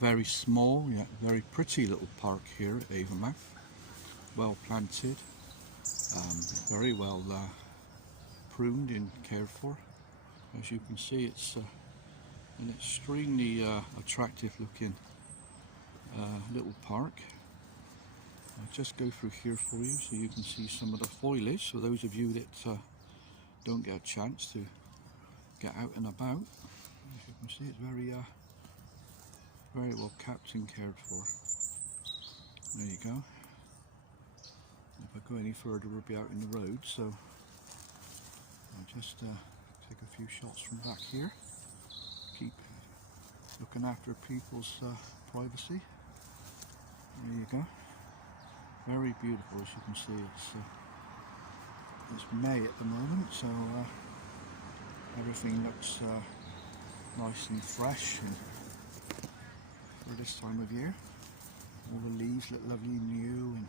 Very small yet very pretty little park here at Avonmouth. Well planted, very well pruned and cared for. As you can see, it's an extremely attractive looking little park. I'll just go through here for you so you can see some of the foliage, for those of you that don't get a chance to get out and about. As you can see, it's very well kept and cared for. There you go. If I go any further, we'll be out in the road, so I'll just take a few shots from back here. Keep looking after people's privacy. There you go. Very beautiful, as you can see. It's May at the moment, so everything looks nice and fresh and for this time of year. All the leaves look lovely and new and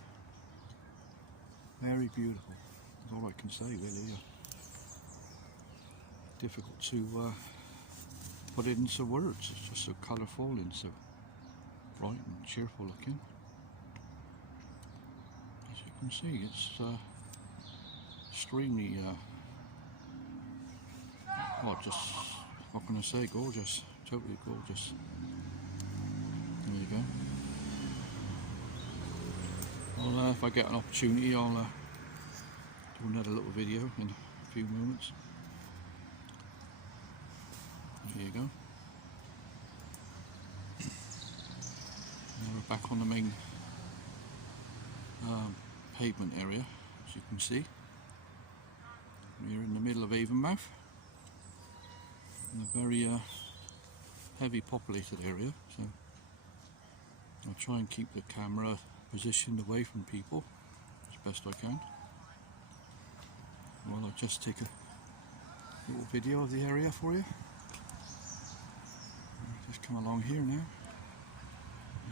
very beautiful. That's all I can say, really. Difficult to put it into words. It's just so colourful and so bright and cheerful looking. As you can see, it's extremely, just, what can I say, gorgeous. Totally gorgeous. There you go. Well, if I get an opportunity, I'll do another little video in a few moments. There you go. Now we're back on the main pavement area, as you can see. We're in the middle of Avonmouth, in a very heavy populated area, so I'll try and keep the camera positioned away from people as best I can. Well, I'll just take a little video of the area for you. Just come along here now,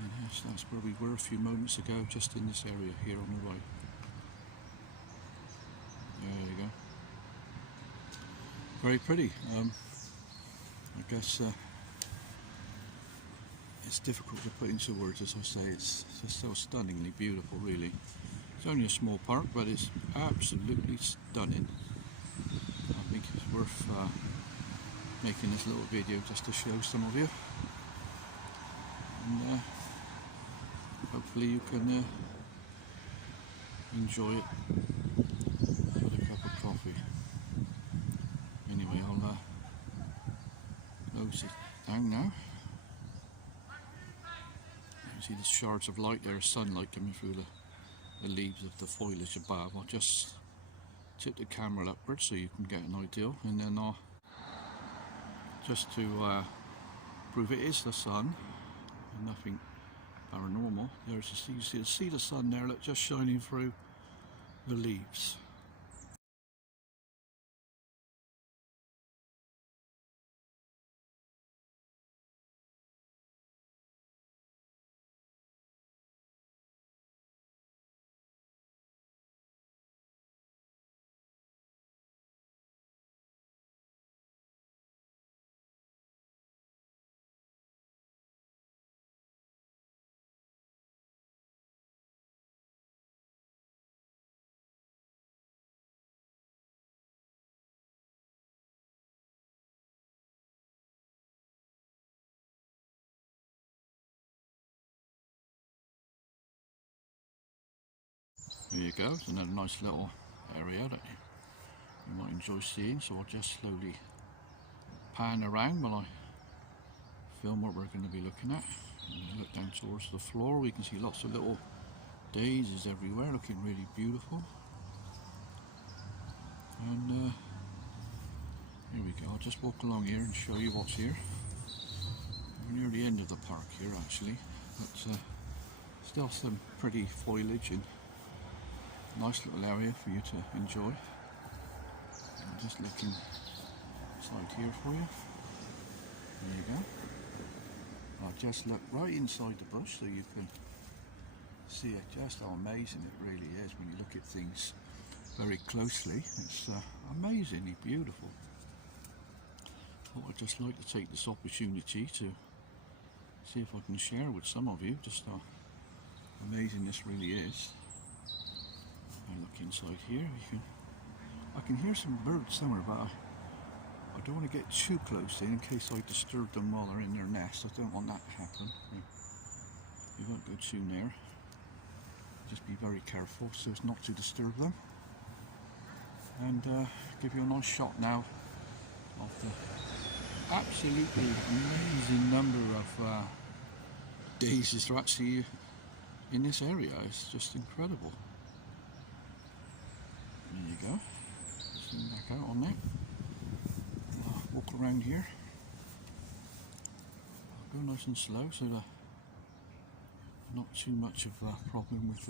and yes, that's where we were a few moments ago, just in this area here on the right. There you go. Very pretty. I guess it's difficult to put into words, as I say. It's just so stunningly beautiful, really. It's only a small park, but it's absolutely stunning. I think it's worth making this little video just to show some of you, and hopefully you can enjoy it with a cup of coffee. Anyway, I'll close it down now. You see the shards of light there, sunlight coming through the leaves of the foliage above. I'll just tip the camera upwards so you can get an idea, and then I'll just to prove it is the sun and nothing paranormal. You see the sun there, look, just shining through the leaves. There you go, it's another nice little area that you might enjoy seeing, so I'll just slowly pan around while I film what we're going to be looking at. And look down towards the floor, we can see lots of little daisies everywhere, looking really beautiful. And here we go, I'll just walk along here and show you what's here. We're near the end of the park here actually, but still some pretty foliage and nice little area for you to enjoy. I'm just looking inside here for you. There you go. I'll just look right inside the bush so you can see it, just how amazing it really is when you look at things very closely. It's amazingly beautiful. I'd just like to take this opportunity to see if I can share with some of you just how amazing this really is. I look inside here, I can hear some birds somewhere, but I don't want to get too close in case I disturb them while they're in their nest. I don't want that to happen. You won't go too near. Just be very careful so as not to disturb them. And give you a nice shot now of the absolutely amazing number of daisies that are actually in this area. It's just incredible. There you go. Zoom back out on that. I'll walk around here. I'll go nice and slow so that not too much of a problem with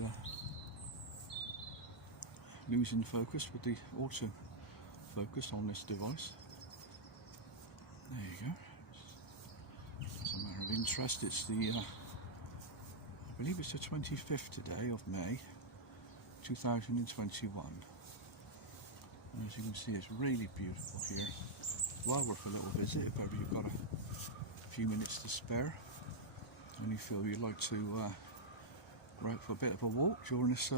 losing focus with the auto focus on this device. There you go. As a matter of interest, it's the I believe it's the 25th today of May 2021. And as you can see, it's really beautiful here. Well worth a little visit if ever you've got a few minutes to spare and you feel you'd like to go out for a bit of a walk during this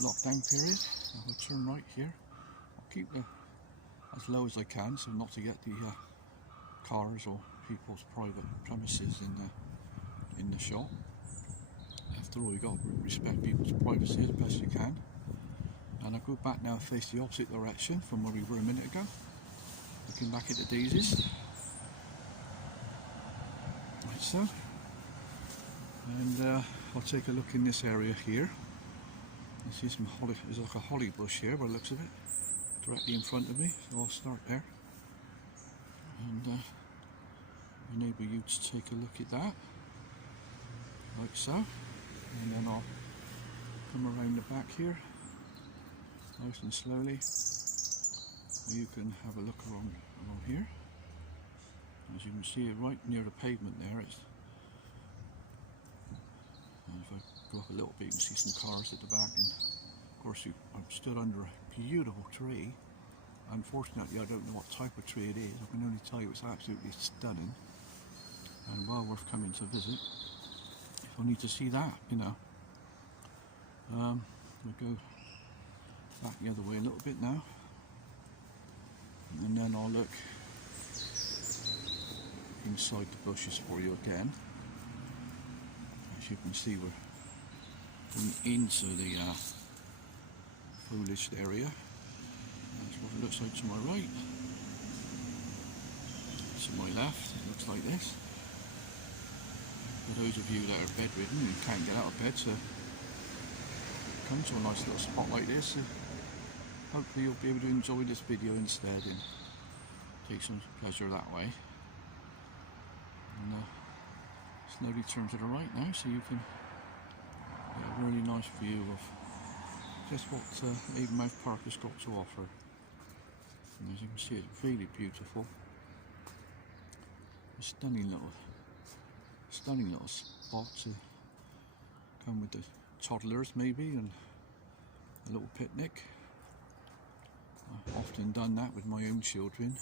lockdown period. I'll turn right here. I'll keep it as low as I can so not to get the cars or people's private premises in the shop. After all, you've got to respect people's privacy as best you can. And I'll go back now and face the opposite direction from where we were a minute ago. Looking back at the daisies. Like so. And I'll take a look in this area here. You see some holly, there's like a holly bush here by the looks of it, directly in front of me, so I'll start there. And enable you to take a look at that. Like so. And then I'll come around the back here. Nice and slowly, you can have a look along here. As you can see, right near the pavement there, and if I go up a little bit, you can see some cars at the back. And of course, I'm stood under a beautiful tree. Unfortunately, I don't know what type of tree it is. I can only tell you it's absolutely stunning and well worth coming to visit. If I need to see that, you know. We'll go back the other way a little bit now, and then I'll look inside the bushes for you again. As you can see, we're going into the foliaged area. That's what it looks like to my right. To my left, it looks like this. For those of you that are bedridden and can't get out of bed, so come to a nice little spot like this. Hopefully you'll be able to enjoy this video instead and take some pleasure that way. And slowly turn to the right now, so you can get a really nice view of just what Avonmouth Park has got to offer. And as you can see, it's really beautiful. A stunning little spot to come with the toddlers maybe, and a little picnic. I've often done that with my own children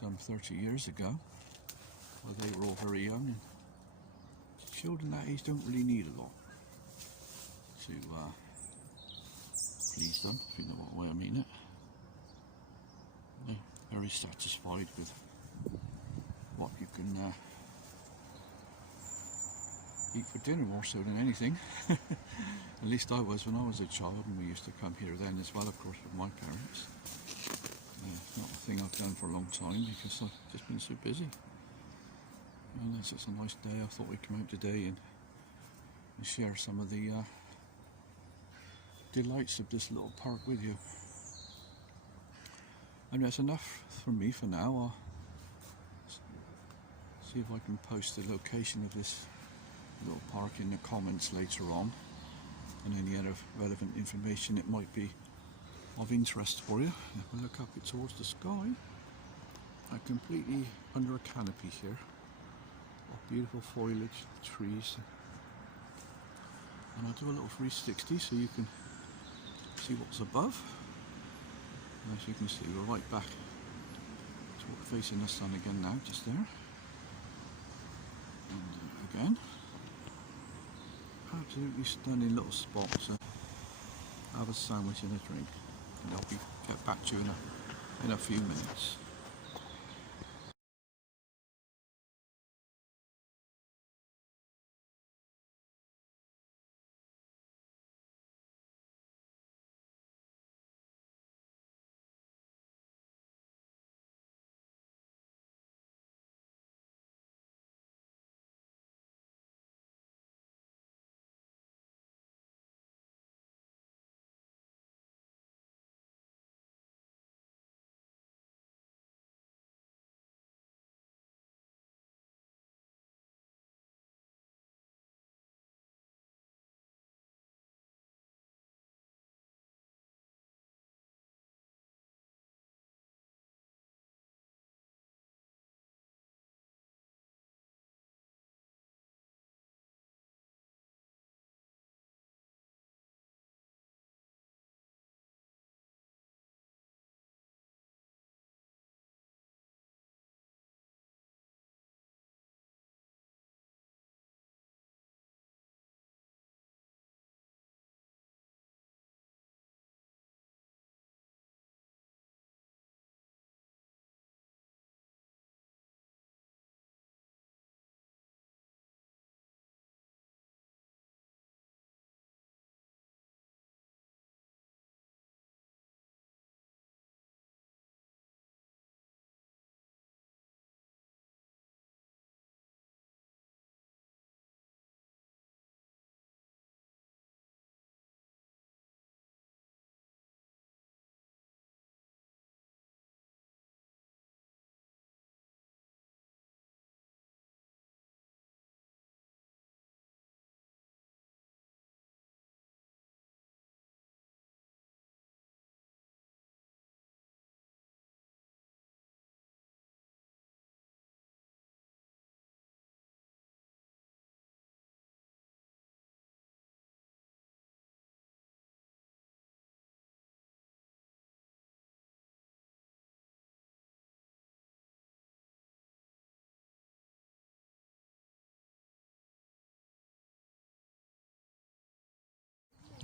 some 30 years ago, while they were all very young. And children that age don't really need a lot to please them, if you know what way I mean it. They're very satisfied with what you can eat for dinner, more so than anything. At least I was when I was a child, and we used to come here then as well, of course, with my parents. Not a thing I've done for a long time because I've just been so busy. And it's just a nice day. I thought we'd come out today and share some of the delights of this little park with you. And that's enough from me for now. I'll see if I can post the location of this little park in the comments later on, and any other relevant information that might be of interest for you. If we look up it towards the sky, I'm completely under a canopy here of beautiful foliage, trees, and I'll do a little 360 so you can see what's above. And as you can see, we're right back facing the sun again now, just there. And again, absolutely stunning little spot. So have a sandwich and a drink, and I'll be get back to you in a few minutes.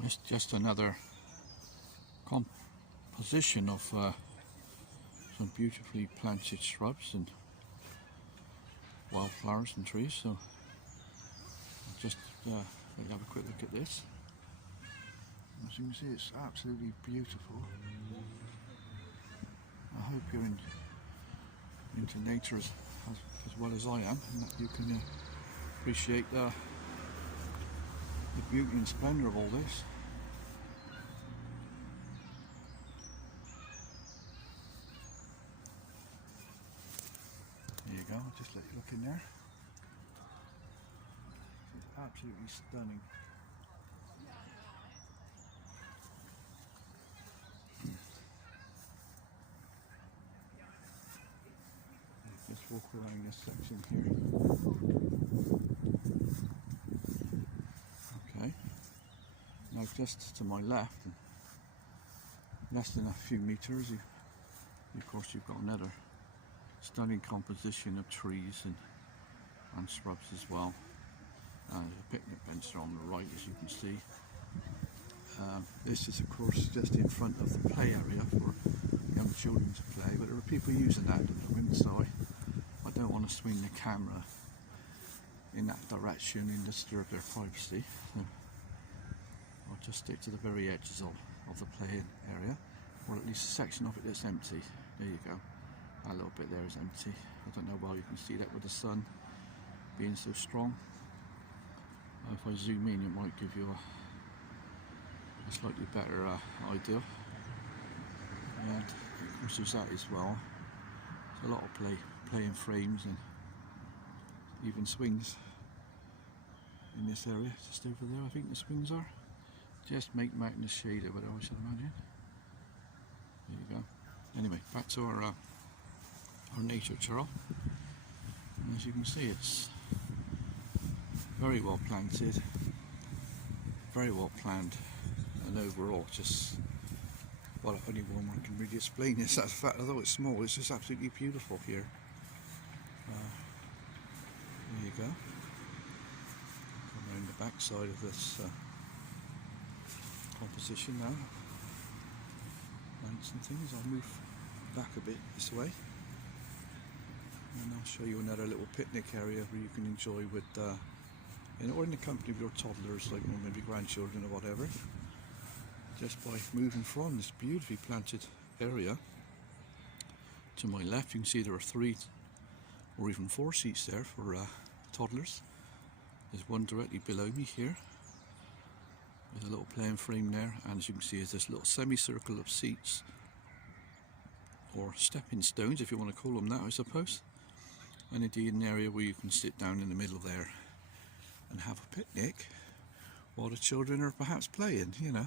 It's just another composition of some beautifully planted shrubs and wildflowers and trees. So I'll just have a quick look at this. As you can see, it's absolutely beautiful. I hope you're into nature as well as I am, and that you can appreciate the beauty and splendour of all this. There you go, I'll just let you look in there. absolutely stunning. Let's walk around this section here. Okay, now just to my left, less than a few meters, of course you've got another stunning composition of trees and shrubs as well. There's a picnic bench there on the right, as you can see. This is of course just in front of the play area for young children to play, but there are people using that at the moment, so I don't want to swing the camera in that direction and disturb their privacy. So I'll just stick to the very edges of the play area, or at least a section of it that's empty. There you go. That little bit there is empty. I don't know why you can see that with the sun being so strong. If I zoom in, it might give you a slightly better idea. And of course there's that as well. There's a lot of playing frames and even swings in this area, just over there. I think the swings are just make them out in the shade over there, I should imagine. There you go. Anyway, back to our nature trail. And as you can see, it's very well planted, very well planned, and overall just, well, only one word can really explain this. That's the fact, although it's small, it's just absolutely beautiful here. There you go. Come around the back side of this composition now. Plants and things. I'll move back a bit this way, and I'll show you another little picnic area where you can enjoy with or in the company of your toddlers, like maybe grandchildren or whatever, just by moving from this beautifully planted area. To my left you can see there are 3 or even 4 seats there for toddlers. There's one directly below me here. There's a little playing frame there, and as you can see there's this little semicircle of seats, or stepping stones if you want to call them that, I suppose, and indeed an area where you can sit down in the middle there and have a picnic while the children are perhaps playing, you know.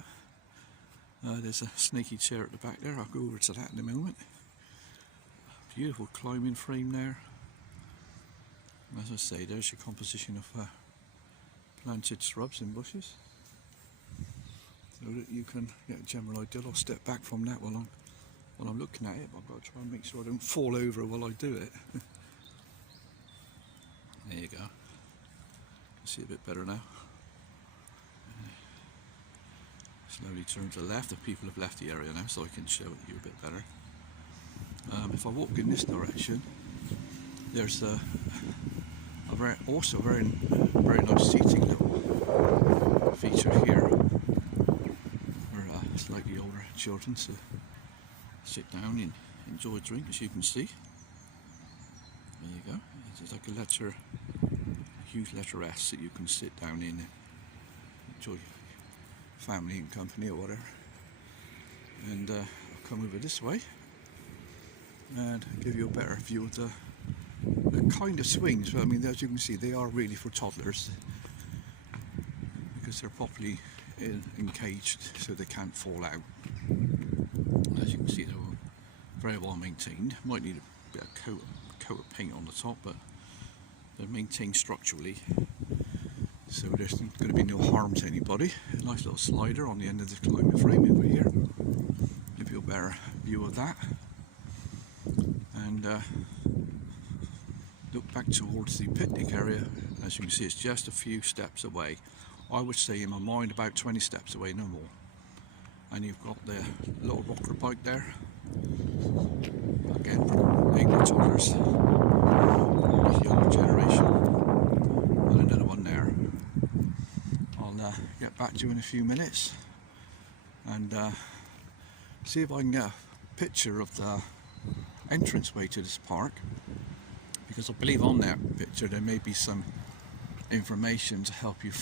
There's a snaky chair at the back there, I'll go over to that in a moment. Beautiful climbing frame there. As I say, there's your composition of planted shrubs and bushes, so that you can get a general idea. I'll step back from that while I'm looking at it, but I've got to try and make sure I don't fall over while I do it. There you go. See a bit better now. Slowly turn to the left. The people have left the area now, so I can show it you a bit better. If I walk in this direction, there's very nice seating little feature here for slightly older children to sit down and enjoy a drink, as you can see. There you go. It's like a huge letter S that you can sit down in and enjoy family and company or whatever. And I'll come over this way and give you a better view of the kind of swings. But I mean, as you can see, they are really for toddlers because they're properly encaged so they can't fall out. As you can see, they're very well maintained. Might need a bit of coat of paint on the top, but they're maintained structurally, so there's going to be no harm to anybody. A nice little slider on the end of the climbing frame over here. Give you a better view of that. And look back towards the picnic area. As you can see, it's just a few steps away. I would say in my mind about 20 steps away, no more. And you've got the little rocker bike there. Again, aimed at toddlers, younger generation. And another one there. I'll get back to you in a few minutes and see if I can get a picture of the entranceway to this park, because I believe on that picture there may be some information to help you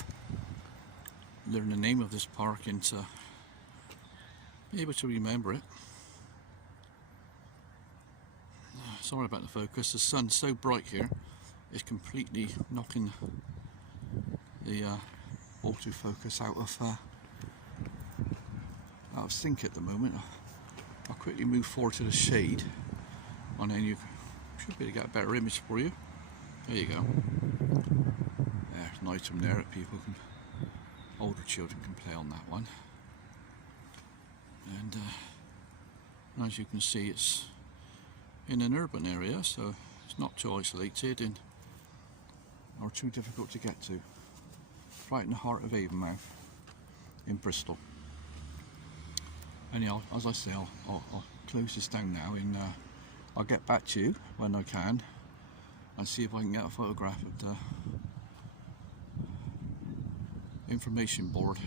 learn the name of this park and to be able to remember it. Sorry about the focus, the sun's so bright here, it's completely knocking the autofocus out of sync at the moment. I'll quickly move forward to the shade, and then you should be able to get a better image for you. There you go. There's an item there that people can, older children can play on that one. And as you can see, it's in an urban area, so it's not too isolated and or too difficult to get to. Right in the heart of Avonmouth in Bristol. Anyhow, as I say, I'll close this down now, and I'll get back to you when I can and see if I can get a photograph of the information board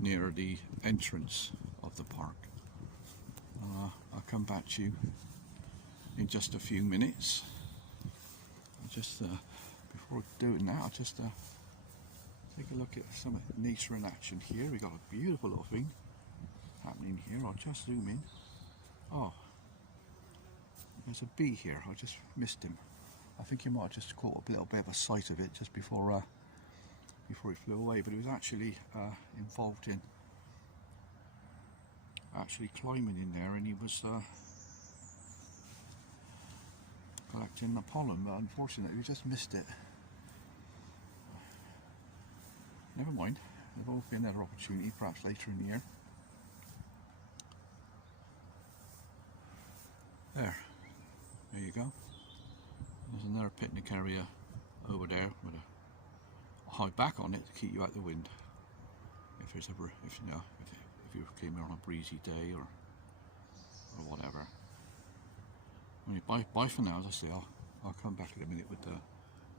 near the entrance of the park. I'll come back to you in just a few minutes. I'll just before doing that, I'll just take a look at some nature in action here. We've got a beautiful little thing happening here. I'll just zoom in. Oh, there's a bee here. I just missed him. I think you might have just caught a little bit of a sight of it just before he flew away, but he was actually involved in actually climbing in there, and he was collecting the pollen, but unfortunately we just missed it. Never mind, there'll be another opportunity perhaps later in the year. There you go. There's another picnic area over there with a high back on it to keep you out the wind. If there's ever, if you came here on a breezy day or whatever. Anyway, bye for now. As I say, I'll come back in a minute with the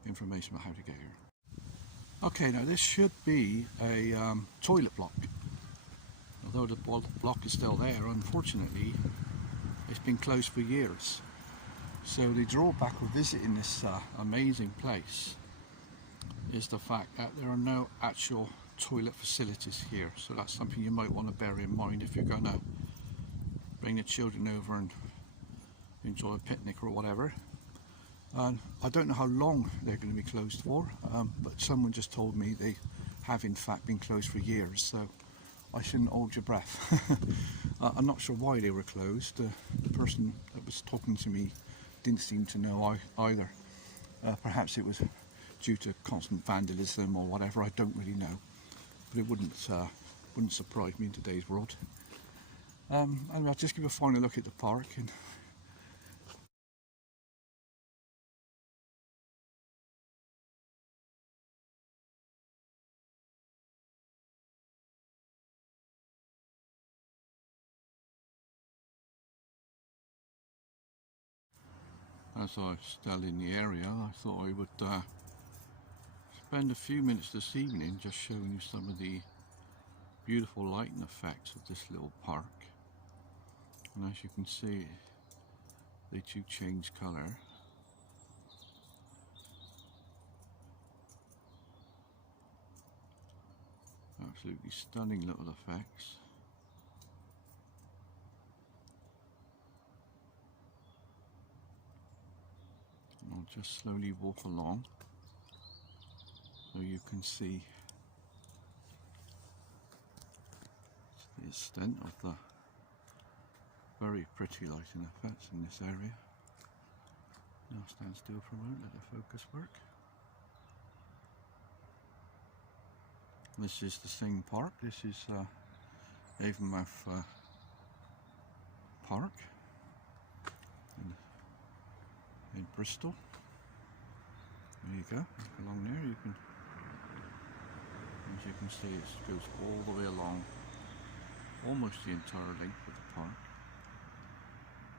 information about how to get here. Okay, now this should be a toilet block. Although the block is still there, unfortunately, it's been closed for years. So the drawback of visiting this amazing place is the fact that there are no actual toilet facilities here. So that's something you might want to bear in mind if you're going to bring the children over and enjoy a picnic or whatever. And I don't know how long they're going to be closed for, but someone just told me they have in fact been closed for years, so I shouldn't hold your breath. I'm not sure why they were closed. The person that was talking to me didn't seem to know either. Perhaps it was due to constant vandalism or whatever, I don't really know. But it wouldn't surprise me in today's world. And I'll just give a final look at the park. And as I'm still in the area, I thought I would spend a few minutes this evening just showing you some of the beautiful lighting effects of this little park. And as you can see, they do change colour. Absolutely stunning little effects. And I'll just slowly walk along so you can see the extent of the very pretty lighting effects in this area. Now stand still for a moment, let the focus work. This is the same park. This is Avonmouth Park in Bristol. There you go. Look along there. You can, as you can see, it goes all the way along, almost the entire length of the park.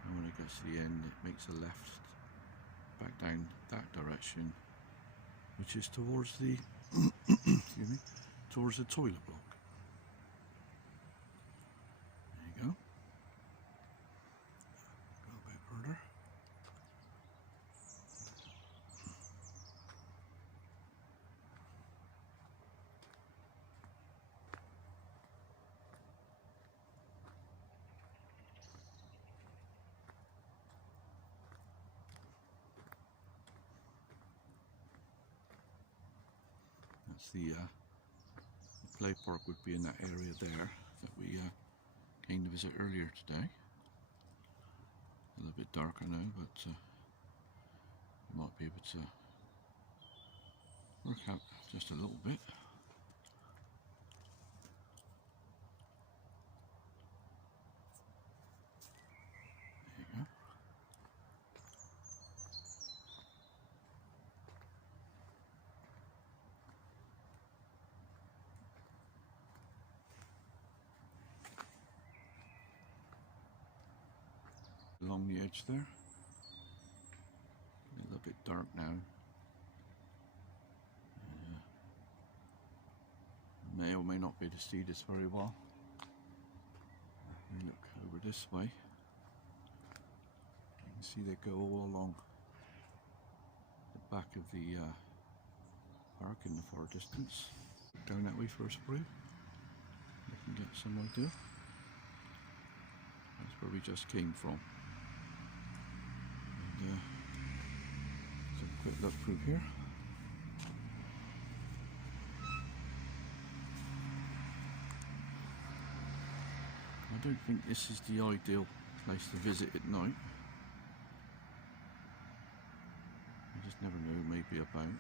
And when it gets to the end, it makes a left back down that direction, which is towards the excuse me, towards the toilet block. There you go. Go a bit further. That's the play park would be in that area there that we came to visit earlier today. A little bit darker now, but you might be able to work out just a little bit. There you go. Along the edge there. A little bit dark now. May or may not be able to see this very well. Let me look over this way. You can see they go all along the back of the park in the far distance. Down that way first for you. You can get some idea. That's where we just came from. And let's have a quick look through here. I don't think this is the ideal place to visit at night. You just never know, maybe about.